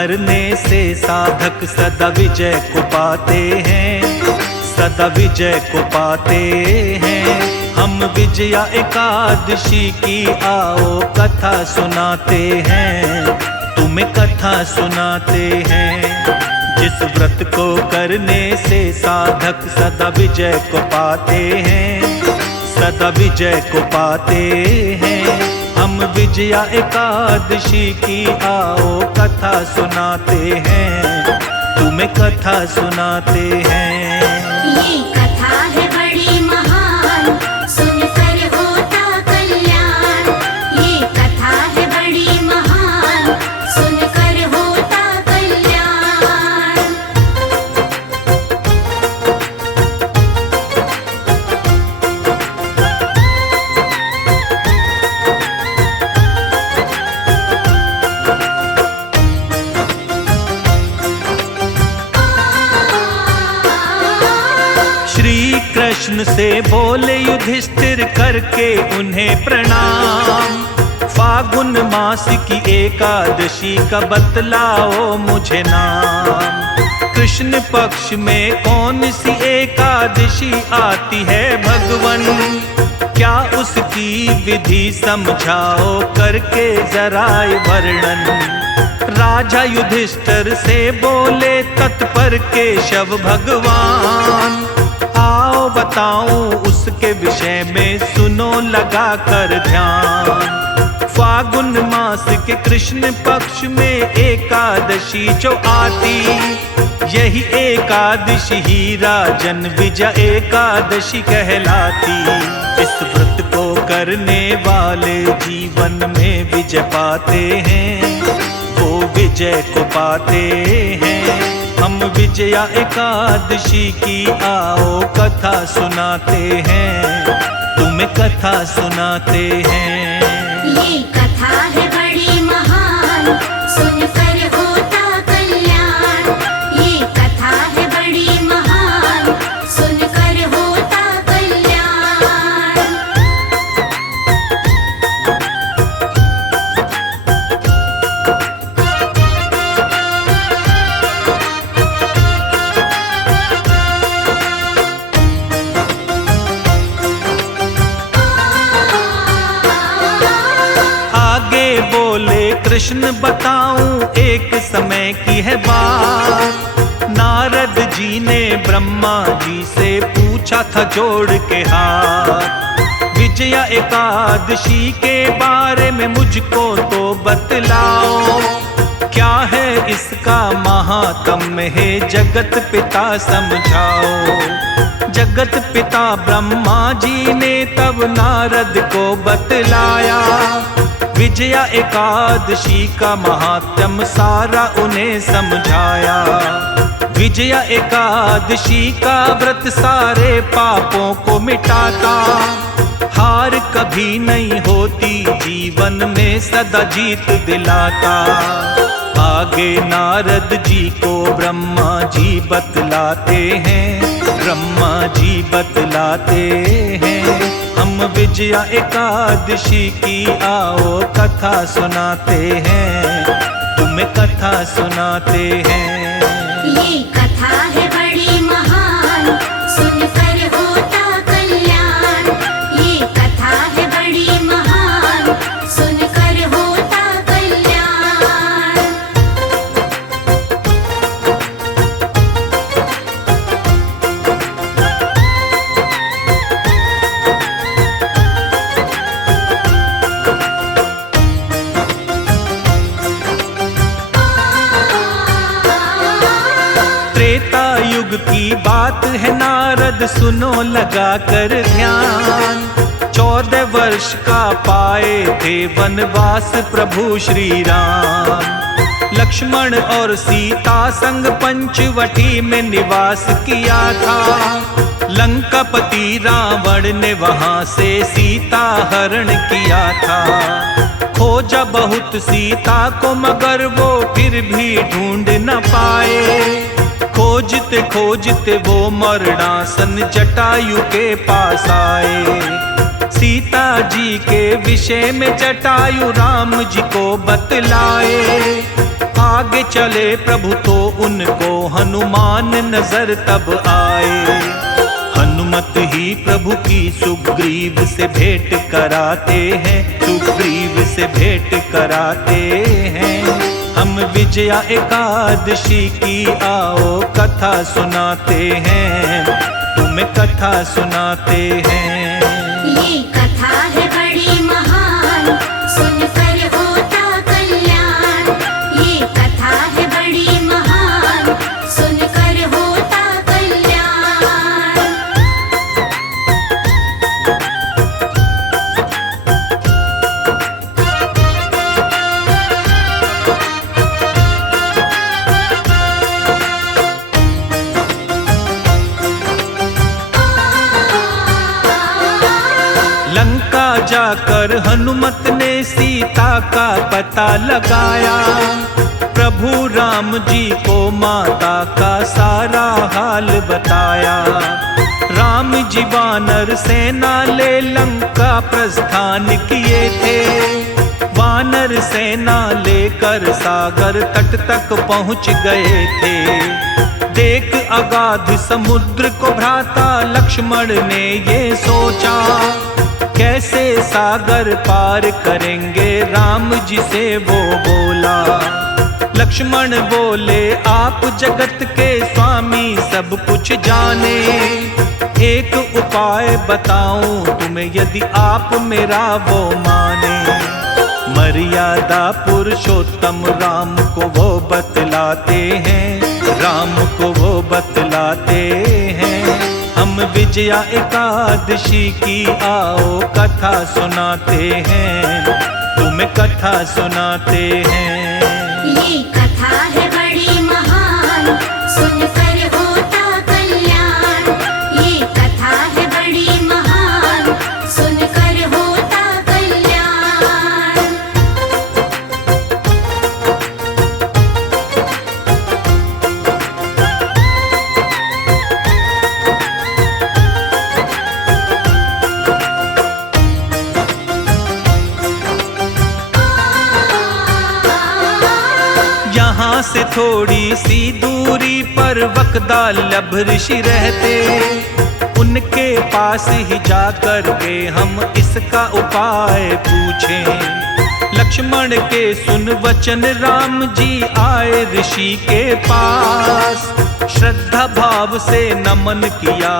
करने से साधक सदा विजय को पाते हैं, सदा विजय को पाते हैं। हम विजया एकादशी की आओ कथा सुनाते हैं, तुम्हें कथा सुनाते हैं। जिस व्रत को करने से साधक सदा विजय को पाते हैं, सदा विजय को पाते हैं। हम विजया एकादशी की आओ कथा सुनाते हैं, तुम्हें कथा सुनाते हैं। ये कथा है बड़ी महान, सुनकर होता कल्याण। ये कथा है बड़ी महान, सुनकर होता कल्याण। श्री कृष्ण से बोले युधिष्ठिर करके उन्हें प्रणाम। फागुन मास की एकादशी का बतलाओ मुझे नाम। कृष्ण पक्ष में कौन सी एकादशी आती है भगवन, क्या उसकी विधि समझाओ करके जरा वर्णन। राजा युधिष्ठिर से बोले तत्पर केशव भगवान, आओ बताऊं उसके विषय में सुनो लगा कर ध्यान। फागुन मास के कृष्ण पक्ष में एकादशी जो आती, यही एकादशी ही राजन विजय एकादशी कहलाती। इस व्रत को करने वाले जीवन में विजय पाते हैं, वो विजय को पाते हैं। हम विजया एकादशी की आओ कथा सुनाते हैं, तुम्हें कथा सुनाते हैं। ये कथा है बड़ी महान, सुनकर होता कल्याण। ये कथा है बड़ी महान, सुनकर होता कल्याण। बोले कृष्ण बताऊं एक समय की है बात। नारद जी ने ब्रह्मा जी से पूछा था जोड़ के हाथ। विजया एकादशी के बारे में मुझको तो बतलाओ, क्या है इसका महात्म्य है जगत पिता समझाओ। जगत पिता ब्रह्मा जी ने तब नारद को बतलाया, विजया एकादशी का महात्म्य सारा उन्हें समझाया। विजया एकादशी का व्रत सारे पापों को मिटाता, हार कभी नहीं होती जीवन में सदा जीत दिलाता। आगे नारद जी को ब्रह्मा जी बतलाते हैं, ब्रह्मा जी बतलाते हैं। हम विजया एकादशी की आओ कथा सुनाते हैं, तुम्हें कथा सुनाते हैं। ये कथा है बड़ी महान, सुनकर होता कल्याण। ये कथा है बड़ी महान, सुनकर होता कल्याण। त्रेता युग की बात है नारद सुनो लगा कर ध्यान। 14 वर्ष का पाए थे वनवास प्रभु श्री राम। लक्ष्मण और सीता संग पंचवटी में निवास किया था। लंकापति रावण ने वहां से सीता हरण किया था। खोजा बहुत सीता को मगर वो फिर भी ढूंढ न पाए। खोजते खोजते वो मरणासन जटायु के पास आए। सीता जी के विषय में जटायु राम जी को बतलाए। आगे चले प्रभु तो उनको हनुमान नजर तब आए। हनुमत ही प्रभु की सुग्रीव से भेंट कराते हैं, सुग्रीव से भेंट कराते हैं। हम विजया एकादशी की आओ कथा सुनाते हैं, तुम्हें कथा सुनाते हैं। ये कथा है बड़ी महान, सुनकर होता कल्याण। ये कथा है बड़ी महान, सुनकर होता कल्याण। लंका जाकर हनुमत ने सीता का पता लगाया। प्रभु राम जी को माता का सारा हाल बताया। राम जी वानर सेना ले लंका प्रस्थान किए थे। वानर सेना लेकर सागर तट तक पहुँच गए थे। देख अगाध समुद्र को भ्राता लक्ष्मण ने ये सोचा, कैसे सागर पार करेंगे राम जी से वो बोला। लक्ष्मण बोले आप जगत के स्वामी सब कुछ जाने, एक उपाय बताऊं तुम्हें यदि आप मेरा वो माने। मर्यादा पुरुषोत्तम राम को वो बतलाते हैं, राम को वो बतलाते हैं। हम विजया एकादशी की आओ कथा सुनाते हैं, तुम्हें कथा सुनाते हैं। ये कथा है बड़ी महान, सुनकर होता कल्याण। ये कथा है बड़ी महान, सुनकर होता कल्याण। यहाँ से थोड़ी सी दूरी पर वक्दालभ ऋषि रहते। उनके पास ही जाकर के हम इसका उपाय पूछें। लक्ष्मण के सुन वचन राम जी आए ऋषि के पास। श्रद्धा भाव से नमन किया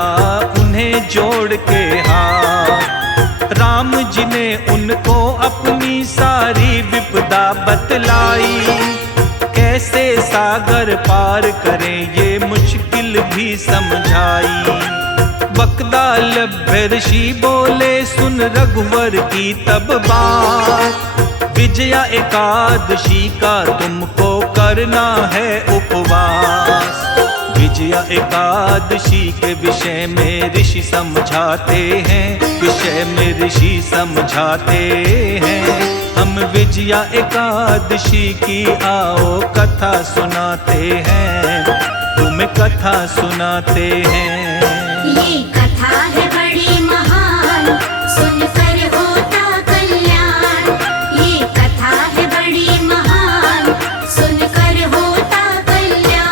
उन्हें जोड़ के हाथ। राम जी ने उनको अपनी सारी विपदा बतलाई। कैसे सागर पार करें ये मुश्किल भी समझाई। वक्दालभ ऋषि बोले सुन रघुवर की तब बात। विजया एकादशी का तुमको करना है उपवास। विजया एकादशी के विषय में ऋषि समझाते हैं, विषय में ऋषि समझाते हैं। हम विजया एकादशी की आओ कथा सुनाते हैं, तुम्हें कथा सुनाते हैं। ये कथा है बड़ी महान, सुनकर होता कल्याण। ये कथा है बड़ी महान, सुनकर होता कल्याण।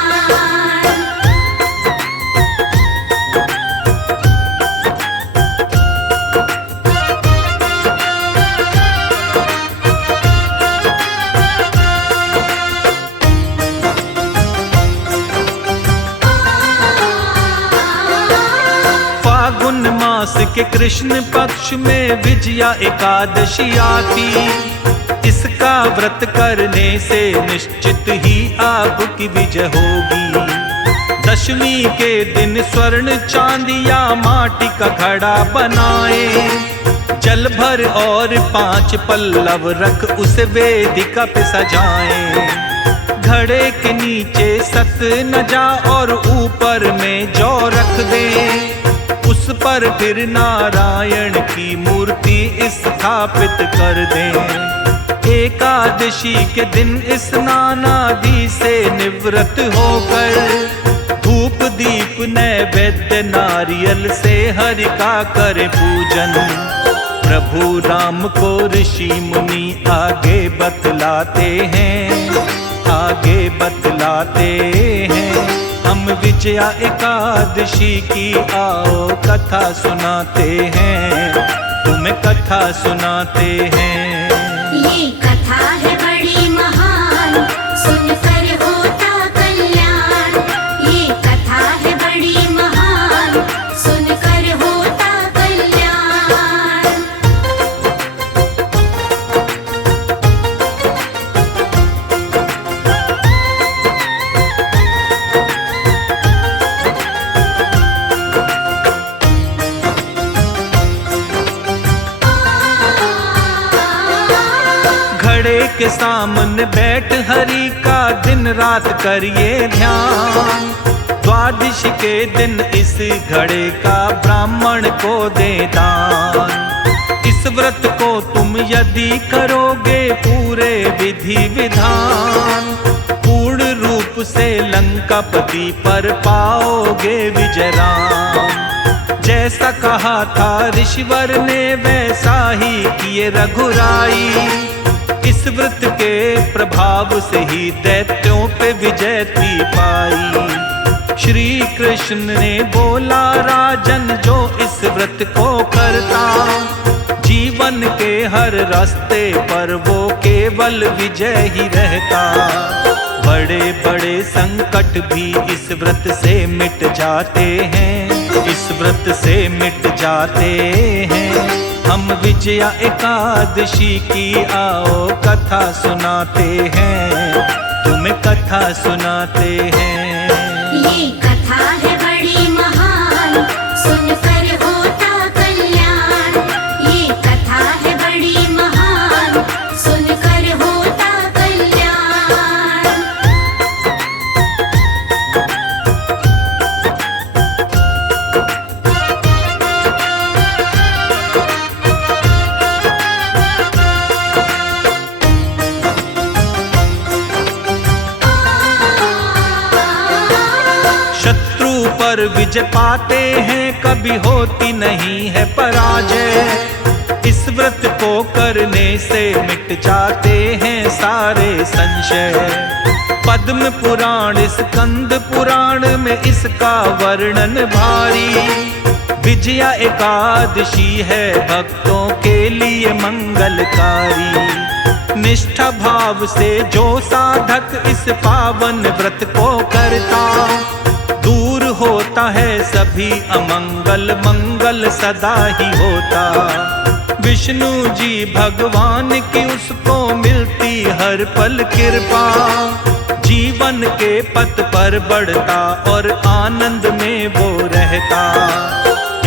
फागुन मास के कृष्ण पक्ष में विजया एकादशी आती। इसका व्रत करने से निश्चित ही आपकी विजय होगी। दशमी के दिन स्वर्ण चांदिया माटी का घड़ा बनाए। जल भर और 5 पल्लव रख उसे वेदिका पे सजाएं। घड़े के नीचे सतनजा और ऊपर में जौ रख दें। उस पर फिर नारायण की मूर्ति स्थापित कर दें। एकादशी के दिन स्नान आदि से निवृत्त होकर धूप दीप नैवेद्य नारियल से हरि का करे पूजन। प्रभु राम को ऋषि मुनि आगे बतलाते हैं, आगे बतलाते हैं। हम विजया एकादशी की आओ कथा सुनाते हैं, तुम्हें कथा सुनाते हैं। ये कथा है बड़ी महान, सुनकर होता कल्याण। ये कथा है बड़ी महान, सुनकर होता कल्याण। घड़े के सामने बैठ हरि का दिन रात करिए ध्यान। द्वादशी के दिन इस घड़े का ब्राह्मण को दे दान। इस व्रत को तुम यदि करोगे पूरे विधि विधान, पूर्ण रूप से लंकापति पर पाओगे विजय राम। जैसा कहा था ऋषिवर ने वैसा ही किए रघुराई। इस व्रत के प्रभाव से ही दैत्यों पे विजय थी पाई। श्री कृष्ण ने बोला राजन जो इस व्रत को करता, जीवन के हर रास्ते पर वो केवल विजय ही रहता। बड़े बड़े संकट भी इस व्रत से मिट जाते हैं, इस व्रत से मिट जाते हैं। हम विजया एकादशी की आओ कथा सुनाते हैं, तुम्हें कथा सुनाते हैं। ये कथा है बड़ी महान, सुनकर होता कल्याण। ये कथा है बड़ी महान, सुनकर होता कल्याण। शत्रु पर विजय पाते हैं, कभी होती नहीं है पराजय। इस व्रत को करने से मिट जाते हैं सारे संशय। पद्म पुराण स्कंद पुराण में इसका वर्णन भारी। विजया एकादशी है भक्तों के लिए मंगलकारी। निष्ठा भाव से जो साधक इस पावन व्रत को करता, दूर होता है सभी अमंगल, मंगल सदा ही होता। विष्णु जी भगवान की उसको मिलती हर पल कृपा। जीवन के पथ पर बढ़ता और आनंद में वो रहता।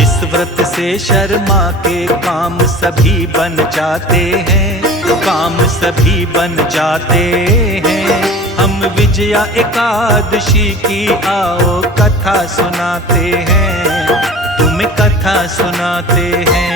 इस व्रत से शर्मा के काम सभी बन जाते हैं, काम सभी बन जाते हैं। हम विजया एकादशी की आओ कथा सुनाते हैं, तुम्हें कथा सुनाते हैं।